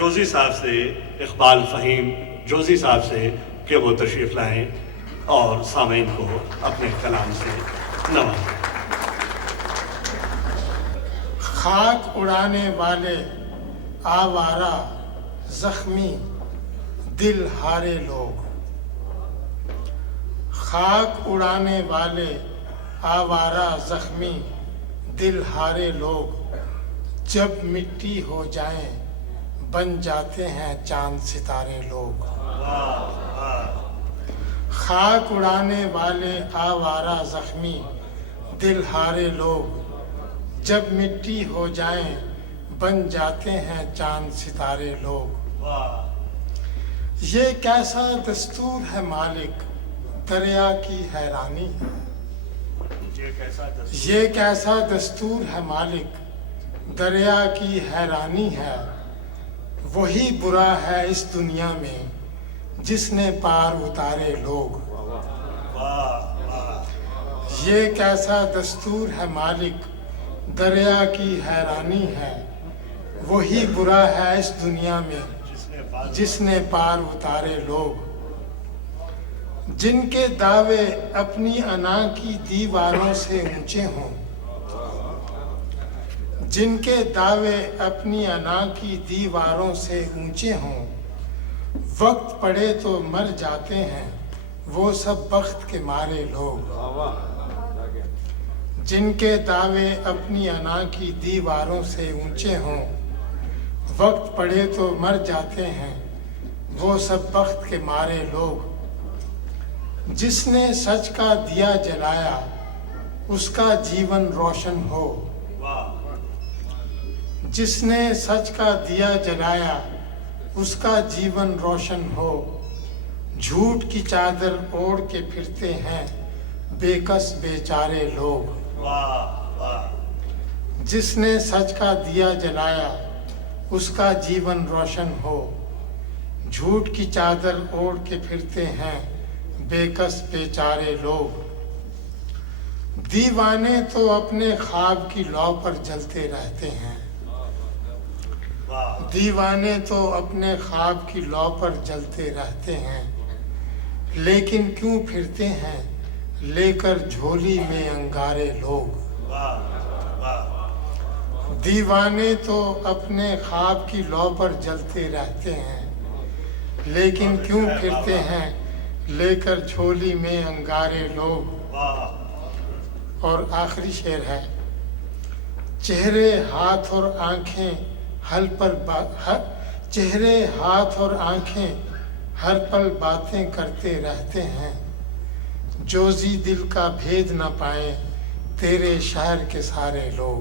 जोजी साहब से, इकबाल फ़हीम जोजी साहब से कि वो तशरीफ़ लाएँ और सामीन को अपने कलाम से नवाजें। खाक उड़ाने वाले आवारा जख्मी दिल हारे लोग, खाक उड़ाने वाले आवारा जख्मी दिल हारे लोग, जब मिट्टी हो जाएं बन जाते हैं चांद सितारे लोग। खाक उड़ाने वाले आवारा जख्मी दिल हारे लोग, जब मिट्टी हो जाएं बन जाते हैं चांद सितारे लोग। ये कैसा दस्तूर है मालिक, दरिया की हैरानी है। ये कैसा दस्तूर है मालिक, दरिया की हैरानी है। वही बुरा है इस दुनिया में जिसने पार उतारे लोग। ये कैसा दस्तूर है मालिक, दरिया की हैरानी है। वही बुरा है इस दुनिया में जिसने पार उतारे लोग। जिनके दावे अपनी अना की दीवारों से ऊंचे हों, जिनके दावे अपनी अना की दीवारों से ऊंचे हों, वक्त पड़े तो मर जाते हैं वो सब बख्त के मारे लोग। जिनके दावे अपनी अना की दीवारों से ऊंचे हों, वक्त पड़े तो मर जाते हैं वो सब बख्त के मारे लोग। जिसने सच का दिया जलाया उसका जीवन रोशन हो, जिसने सच का दिया जलाया उसका जीवन रोशन हो। झूठ की चादर ओढ़ के फिरते हैं बेकस बेचारे लोग। जिसने सच का दिया जलाया उसका जीवन रोशन हो। झूठ की चादर ओढ़ के फिरते हैं बेकस बेचारे लोग। दीवाने तो अपने ख्वाब की लौ पर जलते रहते हैं। दीवाने तो अपने ख्वाब की लौ पर जलते रहते हैं, लेकिन क्यों फिरते हैं लेकर झोली में अंगारे लोग। दीवाने तो अपने ख्वाब की लौ पर जलते रहते हैं, लेकिन क्यों फिरते हैं लेकर झोली में अंगारे लोग। और आखिरी शेर है, चेहरे हाथ और आंखें चेहरे हाथ और आंखें हर पल बातें करते रहते हैं। जोजी दिल का भेद न पाए तेरे शहर के सारे लोग।